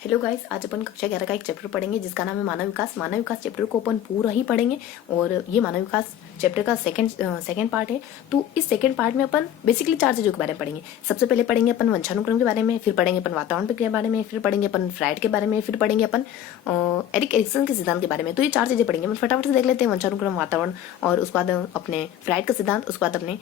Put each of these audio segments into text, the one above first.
Hello guys, आज अपन कक्षा 11 का एक चैप्टर पढ़ेंगे जिसका नाम है मानव विकास। मानव विकास चैप्टर को अपन पूरा ही पढ़ेंगे और ये मानव विकास चैप्टर का सेकंड पार्ट है। तो इस सेकंड पार्ट में अपन बेसिकली 4 चीजों के बारे में पढ़ेंगे। सबसे पहले पढ़ेंगे अपन वंशानुक्रम के बारे में, फिर पढ़ेंगे अपन वातावरण के बारे में, फिर पढ़ेंगे अपन फ्राइड के बारे में, फिर पढ़ेंगे अपन एरिक एरिक्सन के सिद्धांत के बारे में। तो ये 4 चीजें पढ़ेंगे। हम फटाफट से देख लेते हैं वंशानुक्रम, वातावरण और उसके बाद अपने फ्राइड का सिद्धांत, उसके बाद अपने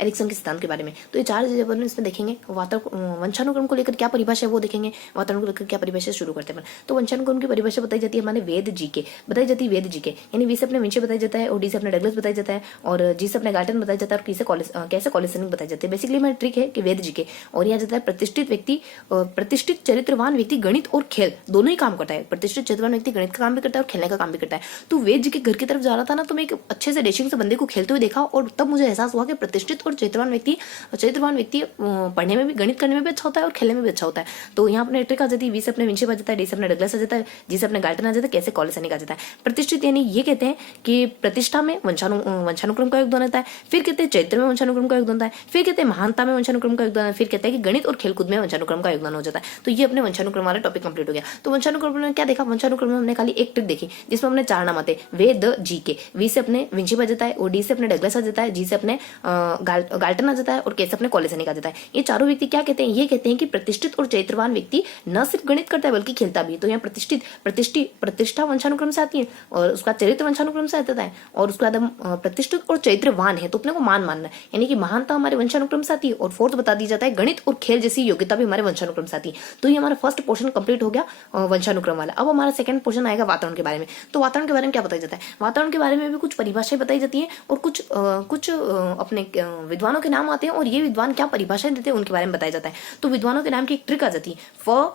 एरिक्सन के सिद्धांत के बारे में। तो ये 4 चीजें अपन इसमें देखेंगे। वंशानुक्रम को लेकर क्या परिभाषा है वो देखेंगे, वातावरण को लेकर क्या परिभाषा, शुरू करते हैं। तो वंशानुक्रम की परिभाषा बताई जाती है हमारे वेद जी के, बताई जाती है वेद जी के, यानी वी से अपने विंचे बताया जाता है और डी से अपने डगलस बताया जाता है और जी से अपने गार्टन बताया जाता है और कैसे कॉलेजनिंग बताया जाता है। बेसिकली मेरा ट्रिक है कि वेद जी के और यहाँ जाता है प्रतिष्ठित व्यक्ति, प्रतिष्ठित चरित्रवान व्यक्ति गणित और खेल दोनों ही काम करता है। प्रतिष्ठित चरित्रवान व्यक्ति गणित का काम भी करता है और खेलने का काम भी करता है। तो वेद जी के घर की तरफ जा रहा था ना, तो मैं एक अच्छे से डैशिंग से बंदे को खेलते हुए देखा और तब मुझे एहसास हुआ कि प्रतिष्ठित और चरित्रवान व्यक्ति पढ़ने में भी, गणित करने में भी अच्छा होता है और खेलने में भी अच्छा होता है। तो यहाँ अपने ट्रिक आ जाती है, वी से अपने विंचे आ जाता है, डी से अपने डगलस आ जाता है, जी से अपने गार्टन आ जाता है, कैसे कॉलेजनिक आ जाता है। प्रतिष्ठित यानी ये कहते हैं कि प्रतिष्ठा में वंशानुक्रम का योगदान होता है, फिर कहते हैं चैत्र में वंशानुक्रम का योगदान होता है, फिर कहते हैं महानता में वंशानुक्रम का योगदान है, फिर कहते हैं कि गणित और खेलकूद में वंशानुक्रम का योगदान हो जाता है। तो ये अपने वंशानुक्रम वाला टॉपिक कंप्लीट हो गया। तो वंशानुक्रम में क्या देखा, वंशानुक्रम में हमने खाली एक ट्रिक देखी जिसमें हमने 4 नाम आते हैं, वे द जी के, वी से अपने विंची आ जाता है और डी से अपने डगलस आ जाता है, जी से अपने गार्टन आ जाता है और के से अपने कॉलेजनिक आ जाता है। ये चारों व्यक्ति क्या कहते हैं, ये कहते हैं कि प्रतिष्ठित और चैत्रवान व्यक्ति न सिर्फ गणित करता है बल्कि खेलता भी। तो यहाँ प्रतिष्ठा वंशानुक्रम से आती है और उसका चरित्र वंशानुक्रम से आता है और उसके बाद हम प्रतिष्ठित और चैत्रवान है तो अपने को मान मानना है, यानी कि महानता हमारे वंशानुक्रम से आती है और फोर्थ बता दी जाता है गणित और खेल जैसी योग्यता भी हमारे वंशानुक्रम से आती है। तो ये हमारा फर्स्ट पोर्शन कंप्लीट हो गया वंशानुक्रम वाला। अब हमारा सेकंड पोर्शन आएगा वातावरण के बारे में। तो वातावरण के बारे में क्या बताया जाता है, वातावरण के बारे में भी कुछ परिभाषाएं बताई जाती है और कुछ अपने विद्वानों के नाम आते हैं और ये विद्वान क्या परिभाषाएं देते हैं उनके बारे में बताया जाता है। तो विद्वानों के नाम की एक ट्रिक आ जाती है, फ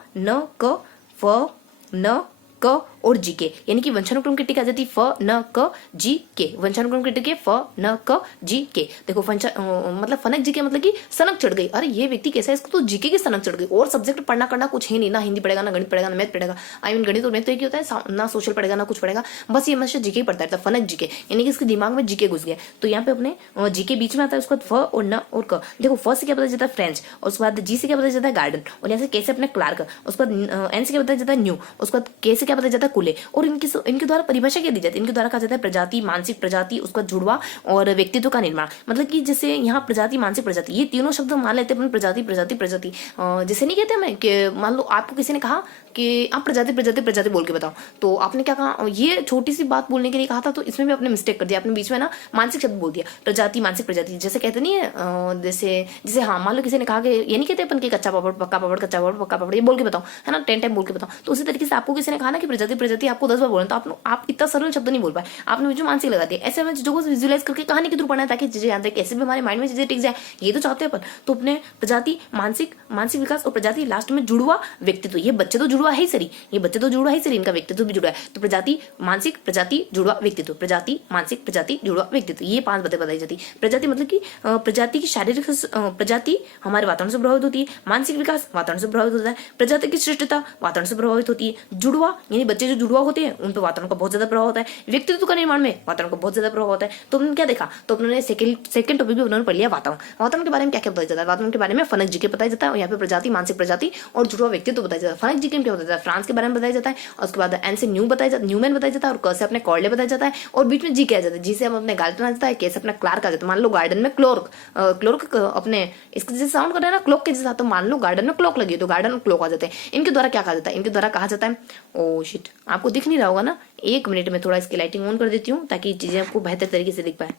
न क और जी के, यानी कि वंशानुक्रम की टिक आ जाती है फ न क जी के। वंशानुक्रम की टिक है फ न क जी के। देखो मतलब फनक जी के मतलब कि सनक चढ़ गई, अरे ये व्यक्ति कैसा है, इसको तो जीके की सनक चढ़ गई और सब्जेक्ट पढ़ना करना कुछ है नहीं, ना हिंदी पढ़ेगा, ना गणित पढ़ेगा, ना मैथ पढ़ेगा। आई मीन गणित और मैथ तो एक होता है, ना सोशल पढ़ेगा ना कुछ पढ़ेगा, बस ये हमेशा जीके पढ़ता रहता है, फनक जीके, यानी कि इसके दिमाग में जीके घुस गया। तो यहाँ पे अपने जीके बीच में आता है, उसके बाद फ और न और क। देखो फ से क्या पता जाता है फ्रेंच, और उसके बाद जी से क्या पता जाता है गार्डन, और यहाँ से के से अपने क्लार्क, उसके बाद एन से क्या पता जाता है न्यू, उसके बाद के से क्या पता जाता है कुले। और इनके द्वारा परिभाषा क्या दी जाती है, इनके द्वारा कहा जाता है प्रजाति, मानसिक प्रजाति, उसका जुड़वा और व्यक्तित्व का निर्माण। मतलब कि जैसे यहाँ प्रजाति, मानसिक प्रजाति, ये तीनों शब्द मान लेते हैं अपन, प्रजाति प्रजाति प्रजाति। जैसे नहीं कहते हमें कि मान लो आपको किसी ने कहा कि आप प्रजाति प्रजाति प्रजाति बोल के बताओ, तो आपने क्या कहा, ये छोटी सी बात बोलने के लिए कहा था, तो इसमें भी आपने मिस्टेक कर दिया, आपने बीच में ना मानसिक शब्द बोल दिया, प्रजाति मानसिक प्रजाति। जैसे कहते नहीं है, जैसे हाँ मान लो किसी ने कहा कि ये नहीं कहते अपन कि कच्चा पापड़ पक्का पापड़, कच्चा पापड़ पक्का पापड़, ये बोल के बताओ, है ना, 10 टाइम बोल के बताओ। तो उसी तरीके से आपको किसी ने कहा ना कि प्रजाति प्रजाति आपको 10 बार बोलना, तो आप इतना सरल शब्द नहीं बोल पाए, आपने बीच में मानसिक लगा दिया। ऐसे में चीजों को विजुअलाइज करके कहानी के थ्रू पढ़ना है ताकि चीजें याद रहे, कैसे भी हमारे माइंड में चीजें टिक जाए, ये तो चाहते हैं अपन। तो अपने प्रजाति, मानसिक विकास और प्रजाति, लास्ट में जुड़वा व्यक्तित्व। ये बच्चे तो जुड़वा है ही सरी, ये बच्चे तो जुड़वा है ही सरी, इनका व्यक्तित्व भी जुड़ा है। तो प्रजाति, मानसिक, प्रजाति, जुड़वा, व्यक्तित्व, प्रजाति, मानसिक, प्रजाति, जुड़वा, व्यक्तित्व, ये 5 बातें बताई जाती है। प्रजाति मतलब कि प्रजाति की शारीरिक प्रजाति हमारे वातावरण से प्रभावित होती है, मानसिक विकास वातावरण से प्रभावित होता है, प्रजाति की श्रेष्ठता वातावरण से प्रभावित होती है, जुड़वा यानी बच्चे जो जुड़वा होते हैं उन पर वातावरण का बहुत ज्यादा प्रभाव होता है, व्यक्तित्व का निर्माण में वातावरण का बहुत ज्यादा प्रभाव होता है। तो उन्होंने क्या देखा, तो उन्होंने सेकंड टॉपिक भी उन्होंने पढ़ लिया वातावरण। वातावरण के बारे में क्या क्या बताया जाता है, वातावरण के बारे में फनक जी के बताया जाता है और यहाँ पे प्रजाति, मानसिक प्रजाति और जुड़वा व्यक्तित्व बताया जाता है। फनक जी के क्या बताया जाता है, फ्रांस के बारे में बताया जाता है, और उसके बाद एन से न्यू बताया जाता है, न्यूमैन बताया जाता है, और क से अपने कॉर्ले बताया जाता है, और बीच में जी क्या जाता है, जी से हम अपने गार्डन आ जाता है, के से अपना क्लार्क आ जाता है। मान लो गार्डन में क्लोर्क अपने इसके जैसे साउंड कर रहा है ना, क्लॉक के जैसा, तो मान लो गार्डन में क्लॉक लगी तो गार्डन में क्लॉक आ जाते हैं। इनके द्वारा क्या कहा जाता है, इनके द्वारा कहा जाता है, ओ शिट आपको दिख नहीं रहा होगा ना, 1 मिनट में थोड़ा इसकी लाइटिंग ऑन कर देती हूँ ताकि चीजें आपको बेहतर तरीके से दिख पाए।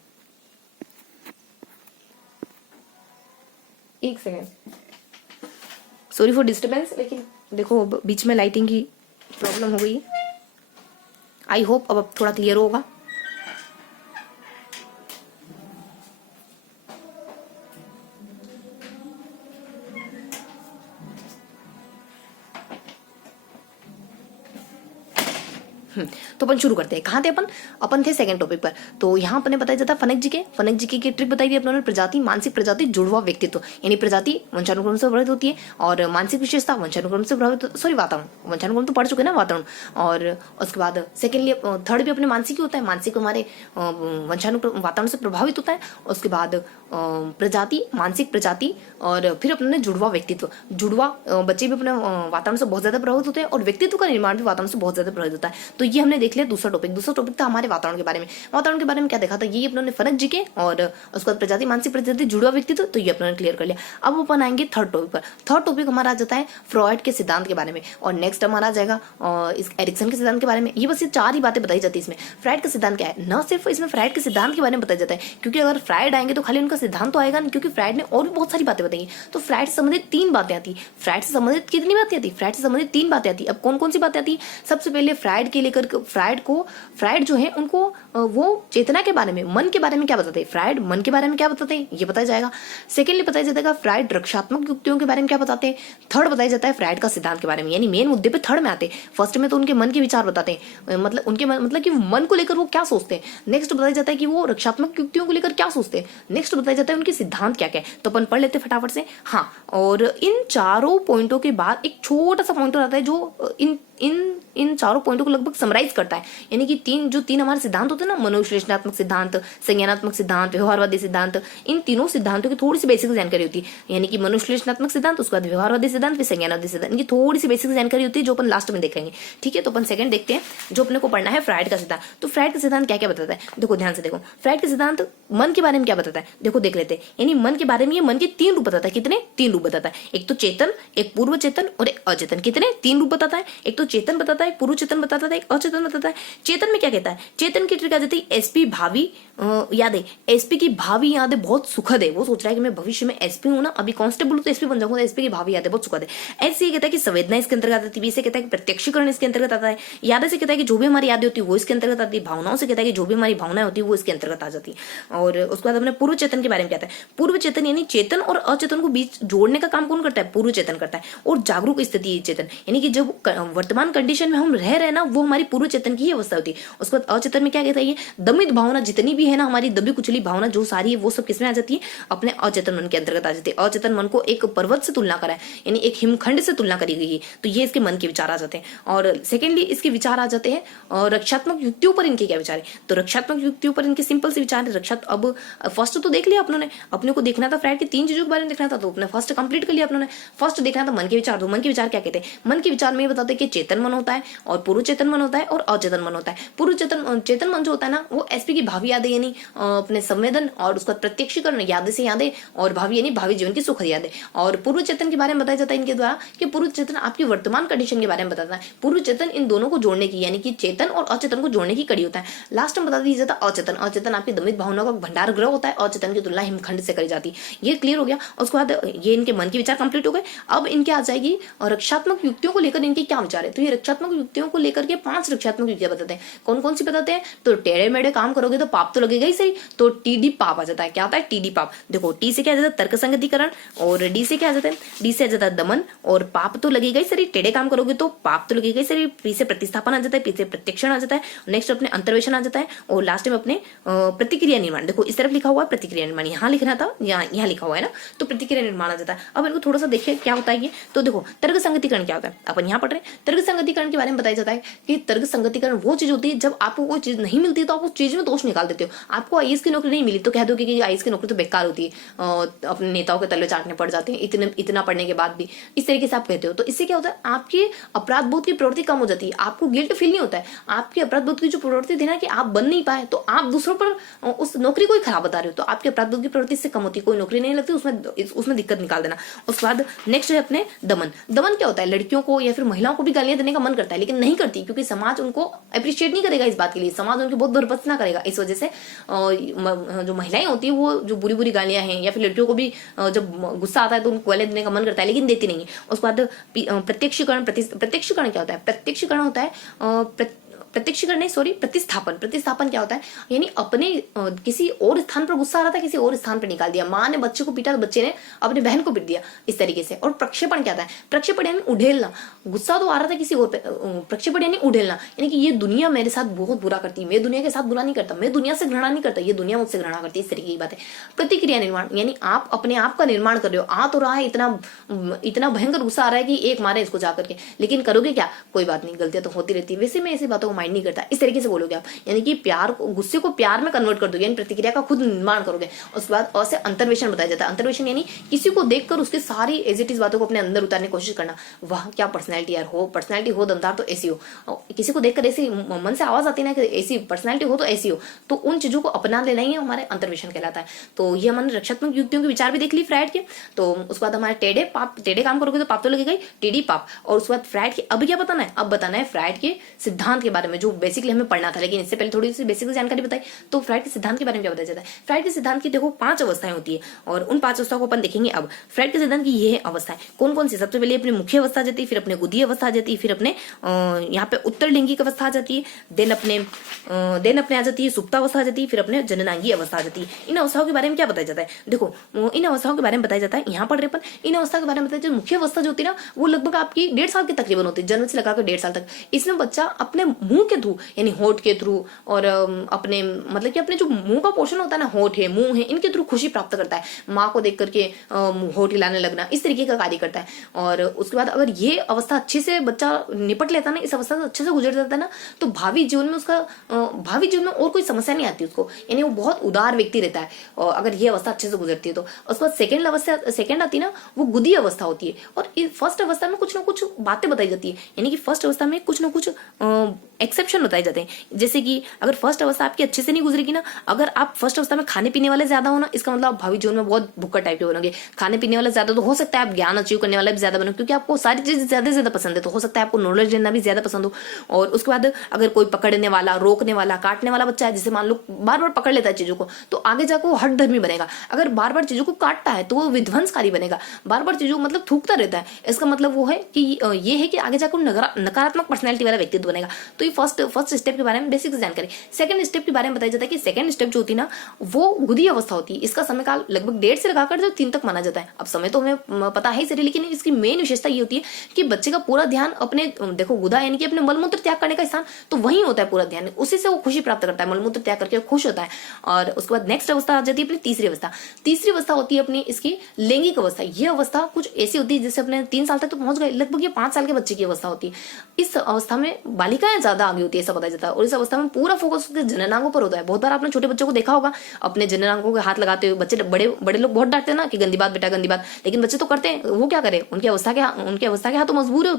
1 सेकेंड, सॉरी फॉर डिस्टर्बेंस, लेकिन देखो बीच में लाइटिंग की प्रॉब्लम हो गई। आई होप अब थोड़ा क्लियर होगा। तो अपन शुरू करते हैं। कहाँ थे अपन थे सेकंड टॉपिक पर। तो यहाँ अपन ने बताया जाता फनक जी की ट्रिक बताई थी अपने, प्रजाति, मानसिक प्रजाति, जुड़वा, व्यक्तित्व, यानी प्रजाति वंशानुक्रम से प्रभावित होती है और मानसिक विशेषता वंशानुक्रम से प्रभावित, सॉरी वातावरण, वंशानुक्रम तो पढ़ चुके ना वातावरण। और उसके बाद सेकेंडली थर्ड भी अपने मानसिक ही होता है, मानसिक हमारे वंशानुक्रम वातावरण से प्रभावित होता है। उसके बाद प्रजाति, मानसिक प्रजाति, और फिर अपने जुड़वा व्यक्तित्व। जुड़वा बच्चे भी अपने वातावरण से बहुत ज्यादा प्रभावित होते हैं और व्यक्तित्व का निर्माण भी वातावरण से बहुत ज्यादा प्रभावित होता है। तो ये हमने देख लिया दूसरा टॉपिक। दूसरा टॉपिक था हमारे वातावरण के बारे में। वातावरण के बारे में क्या देखा था, ये अपने फनक जी के, और उसके बाद प्रजाति, मानसिक प्रजाति, जुड़वा व्यक्तित्व, तो ये अपने क्लियर कर लिया। अब अपन आएंगे थर्ड टॉपिक पर। थर्ड टॉपिक हमारा आ जाता है फ्रॉइड के सिद्धांत के बारे में, और नेक्स्ट हमारा आ जाएगा इस एरिक्सन के सिद्धांत के बारे में। ये बस ये चार ही बातें बताई जाती है इसमें। फ्राइड का सिद्धांत क्या है, न सिर्फ इसमें फ्राइड के सिद्धांत के बारे में बताया जाता है, क्योंकि अगर फ्राइड आएंगे तो खाली उनका सिद्धांत तो आएगा नहीं, क्योंकि फ्राइड ने और भी बहुत सारी बातें बताई। तो फ्राइड से संबंधित तीन बातें आती। फ्राइड से संबंधित कितनी बातें आती, फ्राइड से संबंधित तीन बातें आती। अब कौन कौन सी बातें आती, सबसे पहले फ्राइड के लेकर फ्राइड जो है उनको वो चेतना के बारे में, मन के बारे में क्या बताते हैं, फ्राइड मन के बारे में क्या बताते हैं ये बताया जाएगा। सेकेंडली बताया जाता है फ्राइड रक्षात्मक युक्तियों के बारे में क्या बताते हैं। थर्ड बताया जाता है फ्राइड का सिद्धांत के बारे में, यानी मेन मुद्दे पे थर्ड में आते हैं। फर्स्ट में तो उनके मन के विचार बताते हैं, मतलब उनके मतलब कि मन को लेकर वो क्या सोचते हैं। नेक्स्ट बताया जाता है कि वो रक्षात्मक युक्तियों को लेकर क्या सोचते हैं। नेक्स्ट बताया जाता है उनके सिद्धांत क्या क्या है। तो अपन पढ़ लेते हैं फटाफट से। हाँ, और इन चारों पॉइंटों के बाद एक छोटा सा पॉइंटर आता है जो इन चारों पॉइंटों को लगभग समराइज करता है। यानी कि तीन हमारे सिद्धांत होते हैं ना, मनोविश्लेषणात्मक सिद्धांत, संज्ञानात्मक सिद्धांत, व्यवहारवादी सिद्धांत, इन तीनों सिद्धांतों की थोड़ी सी बेसिक जानकारी होती है। यानी कि मनोविश्लेषणात्मक सिद्धांत, उसके बाद व्यवहारवादी सिद्धांत, फिर संज्ञानावादी सिद्धांत, इनकी थोड़ी सी बेसिक जानकारी होती है जो अपन लास्ट में देखेंगे। ठीक है, तो अपन सेकंड देखते हैं जो अपने को पढ़ना है फ्राइड का सिद्धांत। तो फ्राइड का सिद्धांत क्या क्या बताता है, देखो ध्यान से देखो। फ्राइड का सिद्धांत मन के बारे में क्या बताता है, देखो देख लेते हैं। यानी मन के बारे में ये मन के तीन रूप बताता है। कितने, तीन रूप बताता है। एक तो चेतन, एक पूर्व चेतन और एक अचेतन। कितने, तीन रूप बताता है। एक तो चेतन बताता है, पूर्व चेतन बताता है, एक अचेतन बताता है। चेतन में क्या कहता है, चेतन की ट्रिक आ जाती है एसपी भावी यादें। एसपी की भावी यादें बहुत सुखद है। वो सोच रहा है कि मैं भविष्य में एसपी हूं ना, अभी कांस्टेबल तो एसपी बन जाऊंगा, एसपी की भावी यादें बहुत सुखद है। ऐसे कहता है कि संवेदना इसके अंतर्गत आती है, से कहता है कि प्रत्यक्षीकरण इसके अंतर्गत आता है। यादें से कहता है कि जो भी हमारी यादें होती है वो इसके अंतर्गत आती है। भावनाओं से कहता है कि जो भी हमारी भावनाएं होती है वो इसके अंतर्गत आ जाती है। और उसके बाद अपने पूर्व चेतन के बारे में कहता है। पूर्व चेतन यानी चेतन और अचेतन को बीच जोड़ने का काम कौन करता है, पूर्व चेतन करता है। और जागरूक स्थिति चेतन, यानी कि जब वर्तमान कंडीशन में हम रह रहे हैं ना, वो हमारी पूर्व चेतन की ही अवस्था होती है। उसके बाद अचेतन में क्या कहता है, ये दमित भावना जितनी भी है ना, हमारी दबी कुचली भावना जो सारी है वो सब किसमें आ जाती है, अपने अचेतन मन के अंतर्गत आ जाती है। अचेतन मन को एक पर्वत से तुलना करा है, यानी एक हिमखंड से तुलना करी गई है। तो ये इसके मन के विचार आ जाते हैं। और सेकेंडली इसके विचार आ जाते हैं और रक्षात्मक युक्तियों पर इनके क्या विचार है। तो रक्षात्मक युक्तियों पर इनके सिंपल से विचार है। अब फर्स्ट तो देख लिया अपने को देखना था फ्राइड की तीन चीजों के बारे में देखना था, तो अपने फर्स्ट कंप्लीट कर लिया अपने। फर्स्ट देखना था मन के विचार। तो मन के विचार क्या कहते हैं, मन के विचार में ये बताते हैं कि चेतन मन होता है और पूर्व चेतन मन होता है और अचेतन मन होता है। पूर्व चेतन मन जो होता है ना, वो एसपी की भावी यादें यानी अपने संवेदन और उसका प्रत्यक्षीकरण, यादें से यादें, और भावी यानी भावी जीवन की सुखद यादें। और पूर्व चेतन के बारे में बताया जाता है इनके द्वारा कि पूर्व चेतन आपकी वर्तमान कंडीशन के बारे में बताता है। पूर्व चेतन इन दोनों को जोड़ने की, यानी कि चेतन और अचेतन को जोड़ने की कड़ी होता है। लास्ट में बता दिया जाता है अचेतन। अचेतन आपकी दमित भावनाओं का भंडार ग्रह होता है। अचेतन की तुलना हिमखंड से करी जाती है। ये क्लियर हो गया। उसके बाद ये इनके मन के विचार कंप्लीट हो गए। अब इनके आ जाएगी रक्षात्मक युक्तियों को लेकर इनके क्या विचार है। तो ये रक्षात्मक युक्तियों को लेकर के 5 रक्षात्मक युक्तियां बताते हैं। कौन कौन सी बताते हैं, तो टेढ़े मेढ़े काम करोगे तो पाप तो लगेगा ही सही, तो टीडी पाप आ जाता है। क्या आता है, टीडी पाप। देखो टी से क्या आ जाता है, तर्क संगतिकरण, और डी से क्या आ जाता है, डी से आ जाता है दमन, और पाप तो लगेगा ही सही, टेढ़े काम करोगे तो पाप तो लगेगा ही सही। पी से प्रतिस्थापन आ जाता है, पी से प्रत्यक्षण आ जाता है, नेक्स्ट अपने अंतर्वेशन आ जाता है, और लास्ट में अपने प्रतिक्रिया निर्माण। देखो इस तरफ लिखा हुआ है प्रतिक्रिया निर्माण, यहाँ लिखना था, यहाँ लिखा हुआ है ना, तो प्रतिक्रिया निर्माण आ जाता है। अब इनको थोड़ा सा देखिए क्या होता है ये। तो देखो तर्क संगतिकरण क्या होता है, अपन यहाँ पढ़ रहे हैं। तर्क संगतिकरण के बारे में बताया जाता है कि तर्क संगतिकरण वो चीज होती है जब आपको कोई चीज नहीं मिलती तो आप उस चीज में दोष निकाल देते हो। आपको आईएएस की नौकरी नहीं मिली तो कह दो कि आईएएस की नौकरी तो बेकार होती है, अपने नेताओं के तले चाटने पड़ जाते हैं इतना पढ़ने के बाद भी, इस तरीके से आप कहते हो। तो इससे क्या होता है, आपके अपराध बोध की प्रवृत्ति कम हो जाती है, आपको गिल्ट फील नहीं होता है। आपके अपराध बोध की जो प्रवृत्ति थी ना कि आप बन नहीं पाए, तो आप दूसरों पर उस नौकरी को ही खराब बता रहे हो, तो आपके अपराध बोध की प्रवृत्ति से कम होती है। कोई नौकरी नहीं लगती उसमें दिक्कत निकाल देना। उसके बाद नेक्स्ट है अपने दमन। दमन क्या होता है, लड़कियों को या फिर महिलाओं को भी गालियां देने का मन करता है लेकिन नहीं करती, क्योंकि समाज उनको अप्रिशिएट नहीं करेगा इस बात के लिए, समाज उनकी बहुत भरपसना करेगा। इस वजह से जो महिलाएं होती है वो जो बुरी बुरी गालियां हैं, या फिर लड़कियों को भी जब गुस्सा आता है तो उनको गालियां देने का मन करता है लेकिन देती नहीं है। उसके बाद प्रत्यक्षीकरण। प्रत्यक्षीकरण क्या होता है, प्रत्यक्षीकरण होता है प्रत्यक्षीकरण नहीं सॉरी प्रतिस्थापन। प्रतिस्थापन क्या होता है, यानी अपने किसी और स्थान पर गुस्सा आ रहा था, किसी और स्थान पर निकाल दिया। माँ ने बच्चे को पीटा तो बच्चे ने अपने बहन को पीट दिया, इस तरीके से। और प्रक्षेपण क्या होता है, प्रक्षेपण यानी उड़ेलना। गुस्सा तो आ रहा था किसी और पे, प्रक्षेपण यानी उड़ेलना, यानी कि ये दुनिया मेरे साथ बहुत बुरा करती है, मैं दुनिया के साथ बुरा नहीं करता, मैं दुनिया से घृणा नहीं करता, ये दुनिया मुझसे घृणा करती है, इस तरीके की बात है। प्रतिक्रिया निर्माण, यानी आप अपने आप का निर्माण कर रहे हो। आ तो रहा है, इतना भयंकर गुस्सा आ रहा है कि एक मारे इसको जाकर के, लेकिन करोगे क्या, कोई बात नहीं, गलतियां तो होती रहती है। वैसे मैं ऐसी बातों को माइंड नहीं करता, इस तरीके से बोलोगे आप। यानी कि प्यार को, गुस्से को प्यार में कन्वर्ट कर दोगे, यानी प्रतिक्रिया का खुद निर्माण करोगे। उसके बाद अ से अंतर्वेशन बताया जाता है। अंतर्वेशन यानी किसी को देखकर उसके सारी एज इट इज बातों को अपने अंदर उतारने की कोशिश करना। वाह क्या पर्सनैलिटी यार, हो पर्सनैलिटी हो दमदार तो ऐसी हो। किसी को देखकर ऐसी मन से आवाज आती है ना कि ऐसी पर्सनैलिटी हो तो ऐसी हो, तो उन चीजों को अपना लेना ही हमारे अंतर्वेशन कहलाता है। तो ये हमने रक्षात्मक युक्तियों के विचार भी देख ली फ्राइड के। तो उसके बाद हमारे टेढ़े पाप, टेढ़े काम करोगे तो पाप तो लगेगा ही, टेढ़ी पाप। और उसके बाद फ्राइड के अब क्या बताना है, अब बताना है फ्राइड के सिद्धांत के बारे में, जो बेसिकली हमें पढ़ना था, लेकिन इससे पहले थोड़ी सी बेसिक जानकारी बताई। तो फ्राइड के सिद्धांत के बारे में क्या बताया जाता है। फ्राइड के सिद्धांत की देखो 5 अवस्थाएं होती है, और उन 5 अवस्थाओं को अपन देखेंगे। अब फ्राइड के सिद्धांत की ये है अवस्थाएं कौन कौन सी। सबसे पहले अपनी मुख्य अवस्था आ जाती है, फिर अपने गुदी अवस्था आ जाती है, फिर अपने यहाँ पे उत्तर लिंगिक अवस्था आ जाती है, देन अपने आ जाती है सुप्तावस्था आ जाती है, फिर अपने जननांगी अवस्था आ जाती है। इन अवस्थाओं के बारे में क्या बताया जाता है, देखो इन अवस्थाओं के बारे में बताया जाता है यहाँ पर अपन इन अवस्था के बारे में बताया जाता है। मुख्य अवस्था जो होती है ना, वो लगभग आपकी 1.5 साल की तकरीबन होती है, जन्म से लगाकर 1.5 साल तक। इसमें बच्चा अपने मुंह के थ्रू, यानी होठ के थ्रू, और अपने मतलब कि अपने जो मुंह का पोर्शन होता है ना, होठ है, मुंह है, इनके थ्रू खुशी प्राप्त करता है। माँ को देख करके होठ हिलाने लगना, इस तरीके का कार्य करता है। और उसके बाद अगर ये अवस्था अच्छे से बच्चा निपट लेता है ना, इस अवस्था से अच्छे से गुजर जाता है ना, तो भावी जीवन में और कोई समस्या नहीं आती उसको, यानी वो बहुत उदार व्यक्ति रहता है, और अगर ये अवस्था अच्छे से गुजरती है तो। उसके बाद सेकंड आती है ना, वो गुदी अवस्था होती है। और फर्स्ट अवस्था में कुछ ना कुछ बातें बताई जाती है, यानी कि फर्स्ट अवस्था में कुछ ना कुछ एक्सेप्शन बताए जाते हैं। जैसे कि अगर फर्स्ट अवस्था आपकी अच्छे से नहीं गुजरेगी ना, अगर आप फर्स्ट अवस्था में खाने पीने वाले ज्यादा हो ना, इसका मतलब आप भावी जीवन में बहुत भुक्कड़ टाइप के बनोगे। खाने पीने वाले ज्यादा तो हो सकता है आप ज्ञान अचीव करने वाला भी ज्यादा बनो, क्योंकि आपको सारी चीजें ज्यादा पसंद है, तो हो सकता है आपको नॉलेज लेना भी ज्यादा पसंद हो। और उसके बाद अगर कोई पकड़ने वाला, रोकने वाला, काटने वाला बच्चा है, जिसे मान लो बार बार पकड़ लेता है चीजों को, तो आगे जाकर वो हठधर्मी बनेगा। अगर बार बार चीजों को काटता है तो वो विध्वंसकारी बनेगा, बार बार चीजों मतलब थूकता रहता है। इसका मतलब वो है कि ये है कि आगे जाकर नकारात्मक पर्सनैलिटी वाला व्यक्तित्व बनेगा। तो ये फर्स्ट स्टेप के बारे में बेसिक जानकारी। सेकंड स्टेप के बारे में बताया जाता है कि सेकंड स्टेप जो होती है ना, वो गुदी अवस्था होती है। इसका समय काल लगभग 1.5 से लगाकर जो 3 तक माना जाता है। अब समय तो हमें पता है ही, लेकिन इसकी मेन विशेषता ये होती है कि बच्चे का पूरा ध्यान अपने, देखो गुदा यानी कि अपने मलमूत्र त्याग करने का स्थान, तो वही होता है पूरा ध्यान, उसी से वो खुशी प्राप्त करता है, मलमूत्र त्याग करके खुश होता है। और उसके बाद नेक्स्ट अवस्था आ जाती है अपनी तीसरी अवस्था। तीसरी अवस्था होती है अपनी इसकी लैंगिक अवस्था। ये अवस्था कुछ ऐसी होती है जैसे अपने 3 साल तक तो पहुंच गए, लगभग ये 5 साल के बच्चे की अवस्था होती है। इस अवस्था में बालिकाएं ज्यादा आगे होती है, ऐसा बताया जाता है। और इस अवस्था में पूरा फोकस उसके जननांगों पर होता है। बहुत बार आपने छोटे बच्चों को देखा होगा अपने जननांगों के हाथ लगाते हुए। बच्चे बड़े लोग बहुत डांटते हैं ना कि गंदी बात बेटा, गंदी बात, लेकिन बच्चे तो करते हैं। वो क्या करे, उनकी अवस्था के हाथ तो मजबूर है।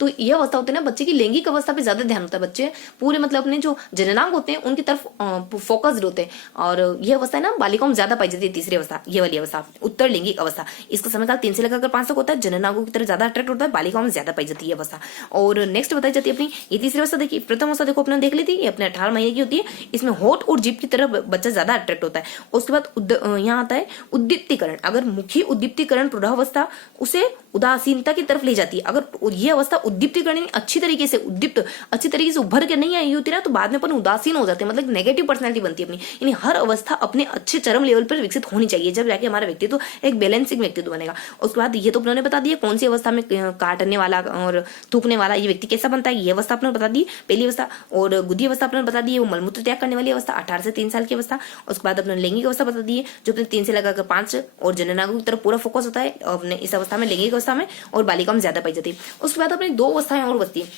तो ये अवस्था होती है ना, बच्चे की लैंगिक अवस्था पे ज्यादा ध्यान होता है। बच्चे पूरे मतलब अपने जो जननांग होते हैं उनकी तरफ फोकस्ड होते हैं। और ये अवस्था है ना बालिकाओं में ज्यादा पाई जाती है। तीसरी अवस्था, ये वाली अवस्था उत्तर लैंगिक अवस्था, इसका समय काल 3 से लेकर 5 तक होता है। जननांगों की तरफ ज्यादा अट्रैक्ट होता है, बालिकाओं में ज्यादा पाई जाती है अवस्था। और नेक्स्ट बताई जाती है अपनी ये तीसरी अवस्था। देखिए प्रथम अवस्था देखो अपने देख ली थी, ये अपने 18 महीने की होती है। इसमें होठ और जीभ की तरफ बच्चा ज्यादा अट्रैक्ट होता है। उसके बाद यहाँ आता है उद्दीप्तीकरण। अगर मुखी उद्दीप्तीकरण प्रौढ़ावस्था उसे उदासीनता की तरफ ले जाती है। अगर ये अवस्था उद्दीप्तीकरण अच्छी तरीके से उभर के नहीं आई होती ना, तो बाद में अपन उदासीन हो जाते हैं, मतलब नेगेटिव पर्सनैलिटी बनती है अपनी। यानी हर अवस्था अपने अच्छे चरम लेवल पर विकसित होनी चाहिए, जब जाके हमारा व्यक्तित्व एक बैलेंसिंग व्यक्तित्व बनेगा। उसके बाद ये तो उन्होंने बता दिया कौन सी अवस्था में काटने वाला और थूकने वाला ये व्यक्ति कैसा बनता है, ये अवस्था आपने बता दी पहली अवस्था। और गुदी अवस्था आपने बता दी, वो मलमूत्र त्याग करने वाली अवस्था 18 से 3 साल की अवस्था। उसके बाद अपने लैंगिक अवस्था बता दी है, जो अपने 3 से लगाकर 5 और जननांगों की तरफ पूरा फोकस होता है अपने इस अवस्था में, लैंगिक अवस्था में, और बालिका में ज्यादा पाई जाती है। उसके बाद अपनी 2 अवस्थाएं और बचती है,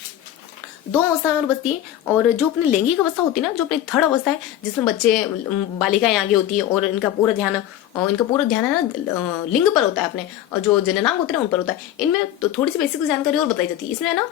2 अवस्थाएं और बचती है। और जो अपनी लैंगिक अवस्था होती है ना, जो अपनी थर्ड अवस्था है, जिसमें बच्चे बालिकाएं आगे होती है और इनका पूरा ध्यान है ना लिंग पर होता है अपने, और जो जननांग होते हैं उन पर होता है। इनमें तो थोड़ी सी बेसिक जानकारी और बताई जाती है। इसमें ना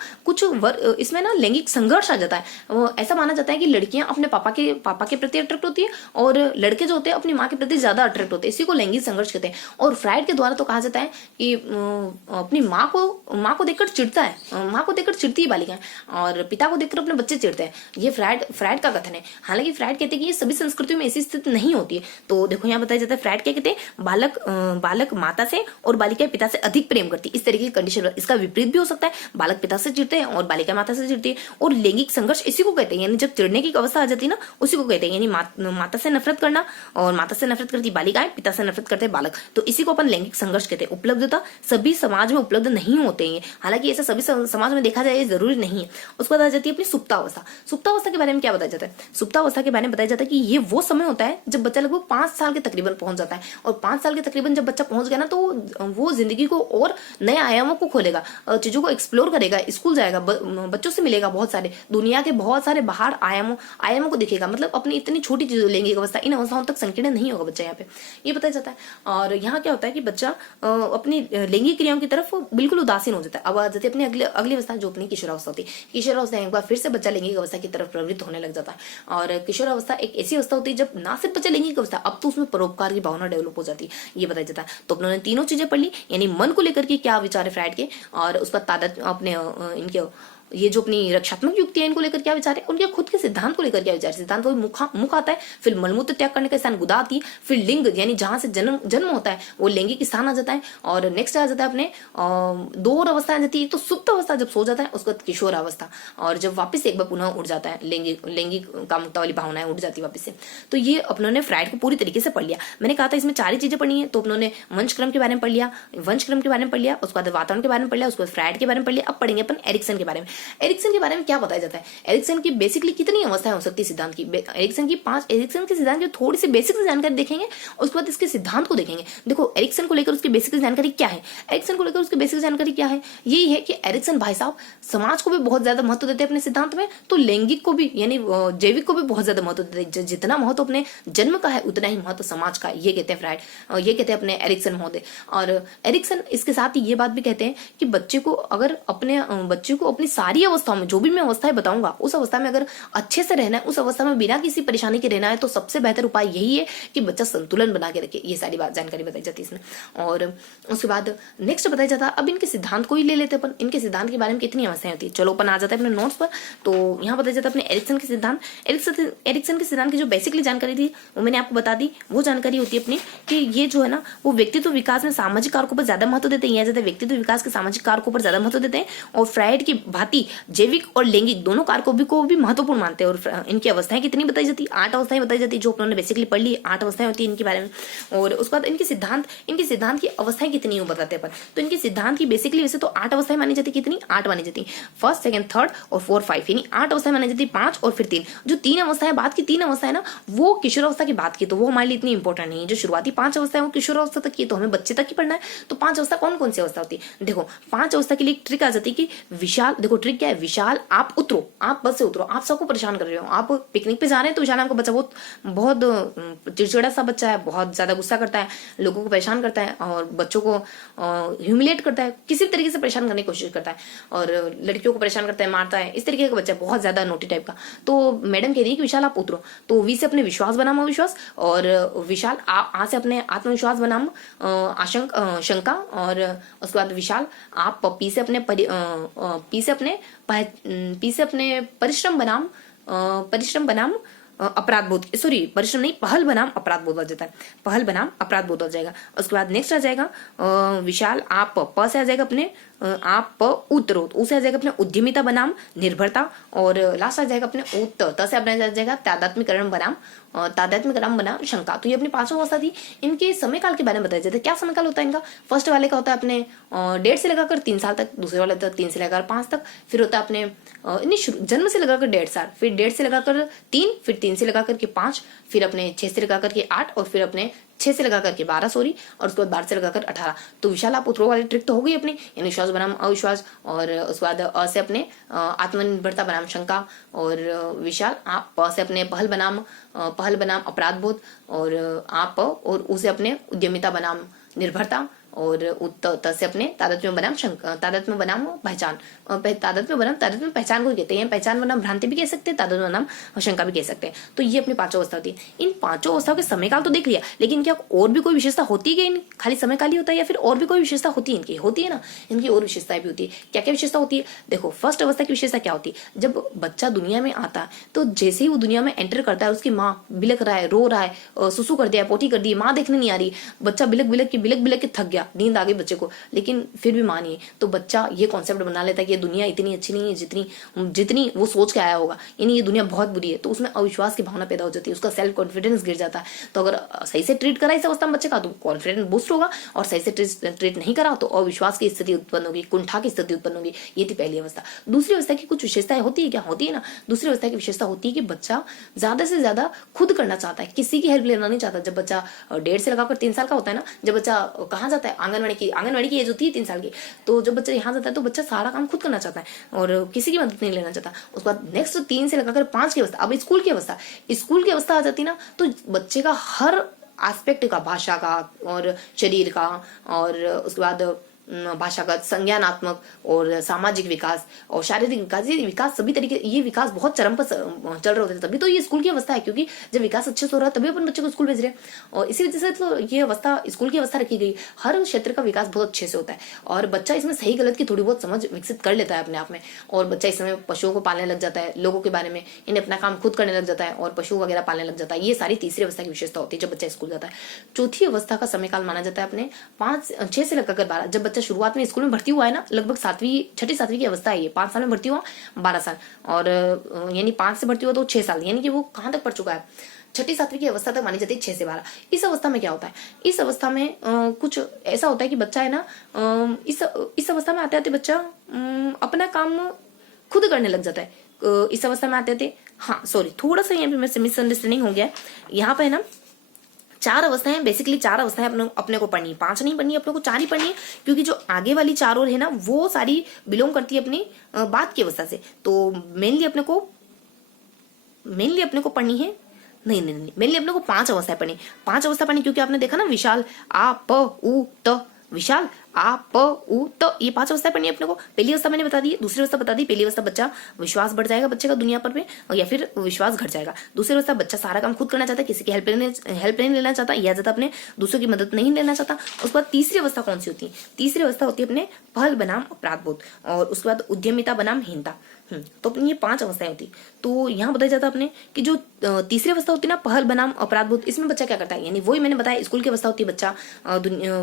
इसमें ना लैंगिक संघर्ष आ जाता है। ऐसा माना जाता है कि लड़कियां अपने पापा के प्रति अट्रैक्ट होती है, और लड़के जो होते हैं अपनी माँ के प्रति ज्यादा अट्रैक्ट होते हैं। इसी को लैंगिक संघर्ष कहते हैं। और फ्राइड के द्वारा तो कहा जाता है कि अपनी माँ को देखकर चिढ़ता है, माँ को देखकर चिढ़ती है बालिकाएं, और पिता को देखकर अपने बच्चे चिढ़ते हैं। ये फ्राइड का कथन है। हालांकि फ्राइड कहते हैं कि ये सभी संस्कृतियों में ऐसी स्थिति नहीं होती है। तो देखो यहाँ बताया जाता है फ्राइड क्या कहते हैं, बालक माता से और बालिका पिता से अधिक प्रेम करती है, इस तरीके की कंडीशन। इसका विपरीत भी हो सकता है, बालक पिता से चिढ़ते हैं और बालिका माता से चिढ़ती है। और लैंगिक संघर्ष इसी को कहते हैं, यानी जब चिढ़ने की अवस्था आ जाती है ना, उसी को कहते हैं। यानी माता से नफरत करना, और माता से नफरत करती बालिकाएं, पिता से नफरत करते बालक, तो इसी को अपन लैंगिक संघर्ष कहते हैं। उपलब्धता सभी समाज में उपलब्ध नहीं होते हैं, हालांकि ऐसा सभी समाज में देखा जाए जरूरी नहीं है। उसके उसके बाद आ जाती है अपनी सुप्तावस्था। सुप्तावस्था के बारे में क्या बताया जाता है? सुप्तावस्था के बारे में बताया जाता है कि ये वो समय होता है जब बच्चा लगभग 5 साल के तकरीबन पहुंच जाता है, और 5 साल के तकरीबन जब बच्चा पहुंच गया ना, तो वो जिंदगी को और नए आयामों को खोलेगा, चीजों को एक्सप्लोर करेगा, स्कूल जाएगा, बच्चों से मिलेगा, बहुत सारे दुनिया के बहुत सारे बाहर आयामों को दिखेगा। मतलब अपनी इतनी छोटी चीजों लैंगिक अवस्था, इन अवस्थाओं तक संकीर्ण नहीं होगा बच्चा, यहाँ पे ये बताया जाता है। और यहाँ क्या होता है कि बच्चा अपनी लैंगिक क्रियाओं की तरफ बिल्कुल उदासीन हो जाता है। अब आ जाती है अपनी अगली अवस्था जो अपनी किशोरावस्था होती है। किशोरावस्था एक बार फिर से बच्चा लैंगिक अवस्था की तरफ प्रवृत्त होने लग जाता है। और किशोरावस्था एक ऐसी अवस्था होती है जब ना सिर्फ बच्चा लैंगिक अवस्था, अब तो उसमें परोपकार की भावना डेवलप हो जाती है, ये बताया जाता है। तो अपने तीनों चीजें पढ़ ली, यानी मन को लेकर के क्या विचार है फ्राइड के, और उस पर तादाद अपने इनके ये जो अपनी रक्षात्मक युक्ति है इनको लेकर क्या विचार है, उनके खुद के सिद्धांत को लेकर क्या विचार है। सिद्धांत वही मुख आता है, फिर मलमूत्र त्याग करने का स्थान गुदा आती है, फिर लिंग यानी जहां से जन्म होता है वो लैंगिक स्थान आ जाता है, और नेक्स्ट आ जाता है अपने 2 और अवस्था आ जाती है। तो सुप्त अवस्था जब सो जाता है उसके बाद किशोर अवस्था, और जब वापस एक बार पुनः उठ जाता है लैंगिक कामुकता वाली भावनाएं उठ जाती है वापस से। तो ये अपनों फ्राइड को पूरी तरीके से पढ़ लिया। मैंने कहा था इसमें 4 ही चीजें पढ़नी है, तो अपनों वंशक्रम के बारे में पढ़ लिया, वंशक्रम के बारे में पढ़ लिया, उसके बाद वातावरण के बारे में पढ़ लिया, उसके बाद फ्राइड के बारे में पढ़ लिया। अब पढ़ेंगे अपन एरिक्सन के बारे में। एरिक्सन के बारे में क्या बताया जाता है? एरिक्सन की बेसिकली कितनी अवस्थाएं हो सकती है सिद्धांत की? एरिक्सन की 5 एरिक्सन के सिद्धांत की थोड़ी सी बेसिक जानकारी देखेंगे, उसके बाद इसके सिद्धांत को देखेंगे। देखो एरिक्सन को लेकर उसकी बेसिक जानकारी क्या है? एरिक्सन को लेकर उसकी बेसिक जानकारी क्या है? यही है कि एरिक्सन भाई साहब समाज को भी बहुत ज्यादा महत्व देते हैं अपने सिद्धांत में, तो लैंगिक को भी यानी जैविक को भी बहुत ज्यादा महत्व देते हैं। जितना महत्व अपने जन्म का है उतना ही महत्व समाज का, ये कहते हैं फ्राइड, ये कहते हैं अपने एरिक्सन महोदय। और एरिक्सन इसके साथ ही ये बात भी कहते हैं कि बच्चे को अपनी सारी अवस्थाओं में, जो भी मैं अवस्थाएं बताऊंगा, उस अवस्था में अगर अच्छे से रहना है, उस अवस्था में बिना किसी परेशानी के रहना है, तो सबसे बेहतर उपाय यही है कि बच्चा संतुलन बना के रखे। ये सारी बात जानकारी बताई जाती है इसमें। और उसके बाद नेक्स्ट बताया जाता है, अब इनके सिद्धांत को ही ले लेते अपन, इनके सिद्धांत के बारे में कितनी अवस्थाएं होती है। चलो अपन आ जाता है अपने नोट्स पर। तो यहाँ बताया जाता है अपने एरिक्सन के सिद्धांत। एरिक्सन के सिद्धांत की जो बेसिकली जानकारी थी वो मैंने आपको बता दी। वो जानकारी होती है अपनी कि ये जो है ना, वो व्यक्तित्व विकास में सामाजिक कारकों पर ज्यादा महत्व देते हैं। यहाँ जाता है व्यक्तित्व विकास के सामाजिक कारकों पर ज्यादा महत्व देते हैं, और फ्राइड की भांति जैविक और लैंगिक दोनों कारकों को भी महत्वपूर्ण मानते हैं। और इनकी अवस्थाएं कितनी बताई जाती है? 8 अवस्थाएं बताई जाती है, जो उन्होंने बेसिकली पढ़ ली। 8 अवस्थाएं होती है इनके बारे में। और उसके बाद इनके सिद्धांत की अवस्थाएं कितनी है बताते हैं अपन। तो इनके सिद्धांत की बेसिकली वैसे तो 8 अवस्थाएं मानी जाती है। कितनी? 8 मानी जाती है। फर्स्ट, सेकंड, थर्ड और 4, 5, यानी 8 अवस्थाएं मानी जाती है। 5 और फिर 3। जो 3 अवस्थाएं बात की, 3 अवस्थाएं ना, वो किशोरावस्था की बात की, तो वो हमारे लिए इतनी इंपॉर्टेंट नहीं है। जो शुरुआती 5 अवस्थाएं वो किशोरावस्था तक की, तो हमें बच्चे तक ही पढ़ना है। तो 5 अवस्था कौन कौन सी अवस्था होती है? देखो 5 अवस्था के लिए एक ट्रिक आ जाती है कि विशाल, देखो ट्रिक क्या है, विशाल आप उतरो, आप बस से उतरो, आप सबको परेशान कर रहे हो, आप पिकनिक पे जा रहे हैं, तो विशाल आपका बच्चा बहुत चिड़चिड़ा सा बच्चा है, बहुत ज्यादा गुस्सा करता है, लोगों को परेशान करता है, और बच्चों को ह्यूमिलेट करता है, किसी भी तरीके से परेशान करने की कोशिश करता है, और लड़कियों को परेशान करता है, मारता है, इस तरीके का बच्चा बहुत ज्यादा नोटी टाइप का। तो मैडम कह रही है कि विशाल आप उतरो। तो वी से अपने विश्वास बनाम अविश्वास, और विशाल आ से अपने आत्मविश्वास बनाम शंका, और उसके बाद विशाल आप पी से अपने परिश्रम बनाम अपराध बोध, सॉरी परिश्रम नहीं, पहल बनाम अपराध बोध आ जाता है, पहल बनाम अपराध बोध आ जाएगा। उसके बाद नेक्स्ट आ जाएगा विशाल आप प से आ जाएगा अपने आप उतरो, तो उसे आ जाएगा अपने उद्यमिता बनाम निर्भरता, और लास्ट आ जाएगा अपने त से अपने आ जाएगा तादात्म्यकरण बनाम शंका। तो ये अपनी 5 अवस्था थी। इनके समय काल के बारे में बताया जाता है। क्या समय काल होता है इनका? फर्स्ट वाले का होता है अपने 1.5 से लगाकर 3 साल तक, दूसरे वाले तक 3 से लगाकर 5 तक, फिर होता है अपने जन्म से लगाकर 1.5 साल, फिर 1.5 से लगाकर 3, फिर 3 से लगाकर के 5, फिर अपने 6 से लगाकर के 8, और फिर अपने 6 से लगाकर के 12 सॉरी, और उसके बाद 12 से लगाकर 18। तो विशाल आप उतरो वाली ट्रिक तो हो गई अपनी, यानी विश्वास बनाम अविश्वास, और उसके बाद अ से अपने आत्मनिर्भरता बनाम शंका, और विशाल आप प से अपने पहल बनाम अपराध बोध, और आप और उ से अपने उद्यमिता बनाम निर्भरता, और त से अपने तादात्म्य बनाम पहचान को कहते हैं। पहचान बनाम भ्रांति भी कह सकते हैं, तादात्म्य बनाम शंका भी कह सकते हैं। तो ये अपनी 5 अवस्था होती है। इन 5 अवस्थाओं के समय काल तो देख लिया, लेकिन क्या और भी कोई विशेषता होती है? खाली समय काल ही होता है या फिर और भी कोई विशेषता होती है? इनकी होती है ना, इनकी और विशेषताएं भी होती है। क्या क्या विशेषता होती है? देखो फर्स्ट अवस्था की विशेषता क्या होती है? जब बच्चा दुनिया में आता है, तो जैसे ही वो दुनिया में एंटर करता है, उसकी माँ बिलक रहा है, रो रहा है, सुसु कर दिया, पोटी कर दी, माँ देखने नहीं आ रही, बच्चा बिलक बिलक के थक गया, नींद आ गई बच्चे को, लेकिन फिर भी मानिए तो बच्चा ये कॉन्सेप्ट बना लेता है कि ये दुनिया इतनी अच्छी नहीं है जितनी जितनी वो सोच के आया होगा, यानी ये दुनिया बहुत बुरी है। तो उसमें अविश्वास की भावना पैदा हो जाती है, उसका सेल्फ कॉन्फिडेंस गिर जाता है। तो अगर सही से ट्रीट करा इस अवस्था में बच्चे का तो कॉन्फिडेंस बूस्ट होगा, और सही से ट्रीट नहीं करा तो अविश्वास की स्थिति उत्पन्न होगी, कुंठा की स्थिति उत्पन्न होगी। ये थी पहली अवस्था। दूसरी अवस्था की कुछ विशेषताएं होती है, क्या होती है ना, दूसरी अवस्था की विशेषता होती है कि बच्चा ज्यादा से ज्यादा खुद करना चाहता है, किसी की हेल्प लेना नहीं चाहता। जब बच्चा 1.5 से लगाकर 3 साल का होता है ना, जब बच्चा कहाँ जाता है, आंगनवाड़ी की एज होती है 3 साल की, तो जब बच्चा यहाँ जाता है तो बच्चा सारा काम खुद करना चाहता है और किसी की मदद नहीं लेना चाहता। उसके बाद नेक्स्ट 3 से लगाकर 5 की अवस्था, अब स्कूल की अवस्था आ जाती ना, तो बच्चे का हर एस्पेक्ट का, भाषा का और शरीर का और उसके बाद भाषा का, संज्ञानात्मक और सामाजिक विकास और शारीरिक विकास, ये विकास सभी तरीके, ये विकास बहुत चरम पर चल रहे होते हैं। तभी तो ये स्कूल की अवस्था है, क्योंकि जब विकास अच्छे से हो रहा है तभी अपन बच्चे को स्कूल भेज रहे हैं, और इसी वजह से तो ये अवस्था, स्कूल की अवस्था रखी गई। हर क्षेत्र का विकास बहुत अच्छे से होता है और बच्चा इसमें सही गलत की थोड़ी बहुत समझ विकसित कर लेता है अपने आप में, और बच्चा इसमें पशुओं को पालने लग जाता है, लोगों के बारे में इन्हें अपना काम खुद करने लग जाता है और पशु वगैरह पालने लग जाता है। ये सारी तीसरी अवस्था की विशेषता होती है जब बच्चा स्कूल जाता है। चौथी अवस्था का समय काल माना जाता है अपने 6 से लगाकर 12, जब बच्चा शुरुआत में स्कूल में भर्ती हुआ है ना, लगभग 6वीं 7वीं की अवस्था है ये। 5 साल में भर्ती हुआ, 12 साल, और यानी 5 से भर्ती हुआ तो 6 साल, यानी कि वो कहां तक पढ़ चुका है, 6ठी 7वीं की अवस्था तक मानी जाती है, 6 से 12। इस अवस्था में क्या होता है, इस अवस्था में कुछ ऐसा होता है कि बच्चा है ना, इस अवस्था में आते आते बच्चा अपना काम खुद करने लग जाता है। इस अवस्था में आते आते, हाँ सॉरी, थोड़ा सा यहाँ पे मैं मिसअंडरस्टैंडिंग हो गया। यहाँ पे है ना 4 अवस्थाएं, बेसिकली 4 अवस्थाएं अपने को पढ़नी है, 5 नहीं पढ़नी है, अपने को 4 ही पढ़नी है, क्योंकि जो आगे वाली 4 और है ना वो सारी बिलोंग करती है अपनी बात की अवस्था से। तो मेनली अपने को पढ़नी है, नहीं, मेनली अपने को 5 अवस्थाएं पढ़नी, 5 अवस्था पढ़नी, क्योंकि आपने देखा ना विशाल आ प उ त, विशाल आ प उ त, ये 5 अवस्थाएं पढ़नी है अपने को। पहली अवस्था मैंने बता दी, दूसरी अवस्था बता दी। पहली अवस्था बच्चा विश्वास बढ़ जाएगा बच्चे का दुनिया पर में, या फिर विश्वास घट जाएगा। दूसरी अवस्था बच्चा सारा काम खुद करना चाहता है, किसी की हेल्प नहीं लेना चाहता, या ज्यादा अपने दूसरों की मदद नहीं लेना चाहता। उसके बाद तीसरी अवस्था कौन सी होती है, तीसरी अवस्था होती है अपने पहल बनाम अपराध बोध, और उसके बाद उद्यमिता बनाम हीनता। तो अपनी ये 5 अवस्थाएं होती। तो यहाँ बताया जाता है अपने कि जो तीसरी अवस्था होती है ना, पहल बनाम अपराध बोध, इसमें बच्चा क्या करता है, यानी वही मैंने बताया स्कूल की अवस्था होती है।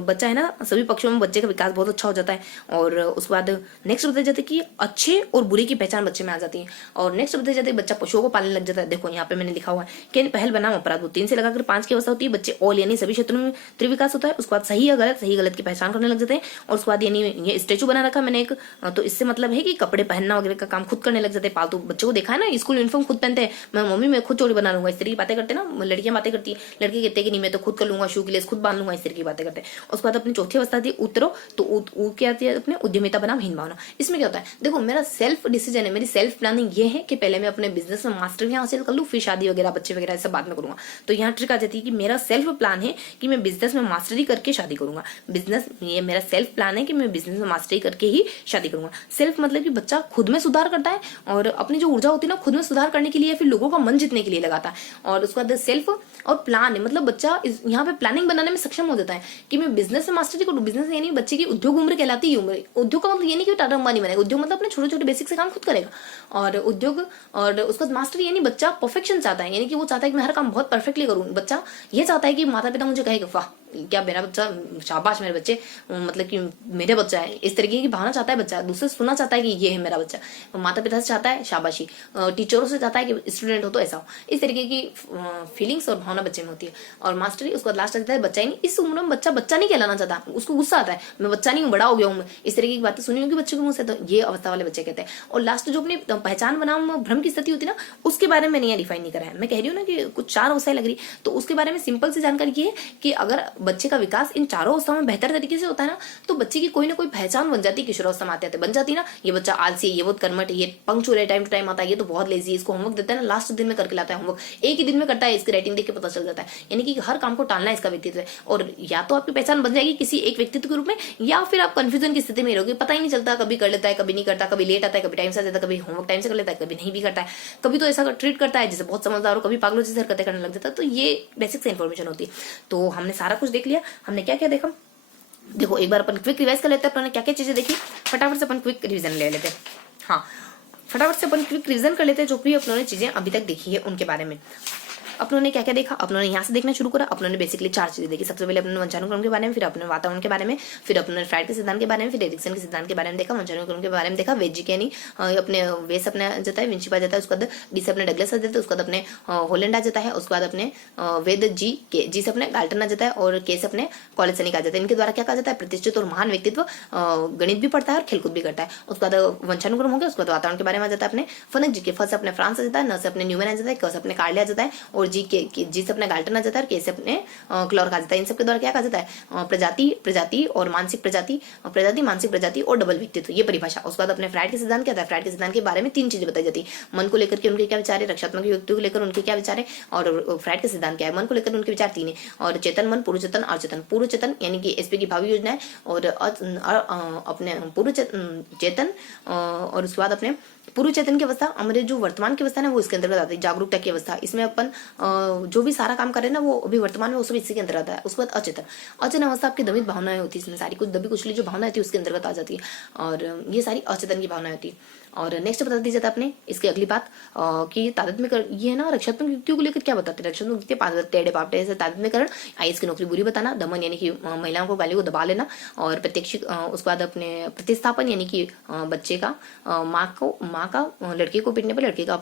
बच्चा है ना, सभी पक्षों में बच्चे का विकास बहुत अच्छा हो जाता है। और उसके बाद नेक्स्ट बताया जाता है कि अच्छे और बुरे की पहचान बच्चे में आ जाती है। और नेक्स्ट बताया जाता है बच्चा पशुओं को पालने लग जाता है। देखो यहाँ पे मैंने लिखा हुआ है कि पहल बनाम अपराध बोध 3 से लगाकर 5 की अवस्था होती है। बच्चे ऑल यानी सभी क्षेत्रों में त्रिविकास होता है। उसके बाद सही गलत की पहचान करने लग जाते हैं। और उसके बाद यानी ये स्टेचू बना रखा मैंने एक, तो इससे मतलब है कि कपड़े पहनना वगैरह का काम खुद करने लग जाते हैं। पालतू बच्चों को देखा है ना, स्कूल यूनिफॉर्म खुद पहनते हैं, मैं मम्मी मैं खुद चोरी बना लूंगा, इस तरह की बातें करते हैं ना, लड़कियां बातें करती है, लड़के कहते हैं कि नहीं मैं तो खुद कर लूंगा, शू की लेस खुद बांध लूंगा, इस तरह की बातें करते हैं। उसके बाद अपनी चौथी अवस्था थी उतरो, तो क्या आती है अपने उद्यमिता बनाम हीन भावना। इसमें क्या होता है, देखो मेरा सेल्फ डिसीजन है, मेरी सेल्फ प्लानिंग ये है कि पहले मैं अपने बिजनेस में मास्टरी हासिल कर लूँ, फिर शादी वगैरह बच्चे वगैरह सब बाद में करूंगा। तो यहाँ ट्रिक आ जाती है कि मेरा सेल्फ प्लान है कि मैं बिजनेस में मास्टरी करके शादी करूंगा। बिजनेस, ये मेरा सेल्फ प्लान है कि मैं बिजनेस में मास्टरी करके ही शादी करूंगा। सेल्फ मतलब कि बच्चा खुद में सुधार करता है और अपनी जो ऊर्जा होती है ना खुद में सुधार करने के लिए, फिर लोगों का मन जीतने के लिए लगाता है। और उसके बाद सेल्फ और प्लान है, मतलब बच्चा यहाँ पे प्लानिंग बनाने में सक्षम हो जाता है कि मैं बिजनेस में मास्टरी करूँ। बिजनेस यानी बच्चे की उद्योग उम्र कहलाती है। उम्र उद्योग का मतलब ये नहीं कि टाटा अंबानी बनेगा, उद्योग मतलब अपने छोटे छोटे बेसिक से काम खुद करेगा। और उद्योग और उसका मास्टरी यानी बच्चा परफेक्शन चाहता है, यानी कि वो चाहता है कि मैं हर काम बहुत परफेक्टली करूँ। बच्चा ये चाहता है कि माता पिता मुझे कहेगा वाह क्या मेरा बच्चा, शाबाश मेरे बच्चे, मतलब कि मेरे बच्चा है, इस तरीके की भावना चाहता है बच्चा। दूसरे सुनना चाहता है कि ये है मेरा बच्चा। माता पिता से चाहता है शाबाशी, टीचरों से चाहता है कि स्टूडेंट हो तो ऐसा हो। इस तरीके की फीलिंग्स और भावना बच्चे में होती है। और मास्टरी उसके बाद लास्ट आता है बच्चा ही नहीं। इस उम्र में बच्चा नहीं कहलाना चाहता, उसको गुस्सा आता है मैं बच्चा नहीं हूँ, बड़ा हो गया हूँ। इस तरीके की बातें सुनी होगी बच्चे के मुंह से, तो ये अवस्था वाले बच्चे कहते हैं। और लास्ट जो अपनी पहचान बनाम भ्रम की स्थिति होती है ना, उसके बारे में मैंने यहाँ डिफाइन नहीं करा है। मैं कह रही हूँ ना कि कुछ 4 अवस्थाएं लग रही, तो उसके बारे में सिंपल सी जानकारी ये है कि अगर बच्चे का विकास इन चारों अवस्थाओं में बेहतर तरीके से होता है ना, तो बच्चे की कोई ना कोई पहचान बन जाती है। किशोरावस्था में आते आते बन जाती है ना, ये बच्चा आलसी है, ये बहुत कर्मठ है, ये पंक्चुअल है, टाइम टू टाइम आता है, ये तो बहुत लेजी है, इसको होमवर्क देता है ना लास्ट दिन में करके लाता है, होमवर्क एक ही दिन में करता है, इसकी राइटिंग देख के पता चल जाता है। यानी कि हर काम को टालना इसका व्यक्तित्व है। और या तो आपकी पहचान बन जाएगी किसी एक व्यक्तित्व के रूप में, या फिर आप कंफ्यूजन की स्थिति में रहोगे, पता ही नहीं चलता, कभी कर लेता है कभी नहीं करता, कभी लेट आता है कभी टाइम से आता है, कभी होमवर्क टाइम से कर लेता है कभी नहीं भी करता है, कभी तो ऐसा ट्रीट करता है जैसे बहुत समझदार हो, कभी पागलों जैसे हरकतें करने लग जाता है। तो ये बेसिक से इन्फॉर्मेशन होती है। तो हमने सारा कुछ देख लिया। हमने क्या क्या देखा, देखो एक बार अपन क्विक रिवाइज कर लेते हैं। अपने क्या क्या चीजें देखी, फटाफट से अपन क्विक रिवीजन ले लेते हैं। हाँ, फटाफट से अपन क्विक रिवीजन कर लेते हैं जो भी अपनों ने चीजें अभी तक देखी है उनके बारे में। अपनों ने क्या क्या देखा, अपनों ने यहाँ से देखना शुरू करा। अपनों ने बेसिकली 4 चीजें देखी। सबसे पहले अपने वंशानुक्रम के बारे में, फिर अपने वातावरण के बारे में, फिर अपने फ्राइड के सिद्धांत के बारे में, फिर एरिक्सन के सिद्धांत के बारे में देखा, वंशानुक्रम के बारे में देखा, वेद जी के यानी अपने वेस अपने आ जाता है, विंची आ जाता है, उसके बाद डी से अपने डगलस आ जाता है, उसके बाद अपने होलैंड आ जाता है, उसके बाद अपने वेद जी के, जी से अपने गाल्टन आ जाता है और के से अपने कॉलेज सैनिक आ जाता है। इनके द्वारा क्या कहा जाता है, प्रतिष्ठित और महान व्यक्तित्व गणित भी पढ़ता है और खेलकूद भी करता है। उसके बाद वंशानुक्रम हो गया, उसके बाद वातावरण के बारे में आ जाता है अपने फनक जी के। फ से अपने फ्रांस आ जाता है, न से अपने न्यूमैन आ जाता है, क से अपने कार्ले आ जाता है और जी जी से अपने गाल्टन आ जाता है और के से अपने क्लॉर्क आ जाता है। इन सबके द्वारा क्या कहा जाता है, प्रजाति और मानसिक प्रजाति, मानसिक प्रजाति और डबल व्यक्तित्व, ये परिभाषा। उसके बाद अपने फ्राइड के सिद्धांत क्या था, फ्राइड के सिद्धांत के बारे में 3 चीजें बताई जाती है। मन को लेकर के उनके क्या विचार है, रक्षात्मक युक्तियों को लेकर उनके क्या विचार है, और फ्राइड के सिद्धांत क्या है। मन को लेकर उनके विचार 3 है, और चेतन मन, पूर्व चेतन, अचेतन। पूर्व चेतन यानी कि एसपी की भावी योजना है, और अपने पूर्व चेतन और उसके बाद अपने पूर्व चेतन की अवस्था, हमारे जो वर्तमान की अवस्था है वो इसके अंतर्गत आती है। जागरूकता की अवस्था, इसमें अपन जो भी सारा काम कर रहे हैं ना वो अभी वर्तमान में वो सब इसी के अंतर्गत आता है। उसके बाद अचेतन अवस्था आपकी दमित भावनाएं होती है, इसमें सारी कुछ दबी कुचली जो भावनाएं थी उसके अंतर्गत आ जाती है, और ये सारी अचेतन की भावनाएं होती है। और नेक्स्ट बता दी जाता है अपने इसकी अगली बात कि तादात्म्य ये है ना, रक्षात्मक युक्तियों को लेकर क्या बताते हैं। रक्षात्मक युक्ति टेढ़े पापटे से तादात्म्यकरण, आईएएस की नौकरी बुरी बताना, दमन यानी कि महिलाओं को गाली को दबा लेना, और प्रत्यक्ष उसके बाद अपने प्रतिस्थापन यानी कि बच्चे का माँ का लड़के को पीटने पर लड़के का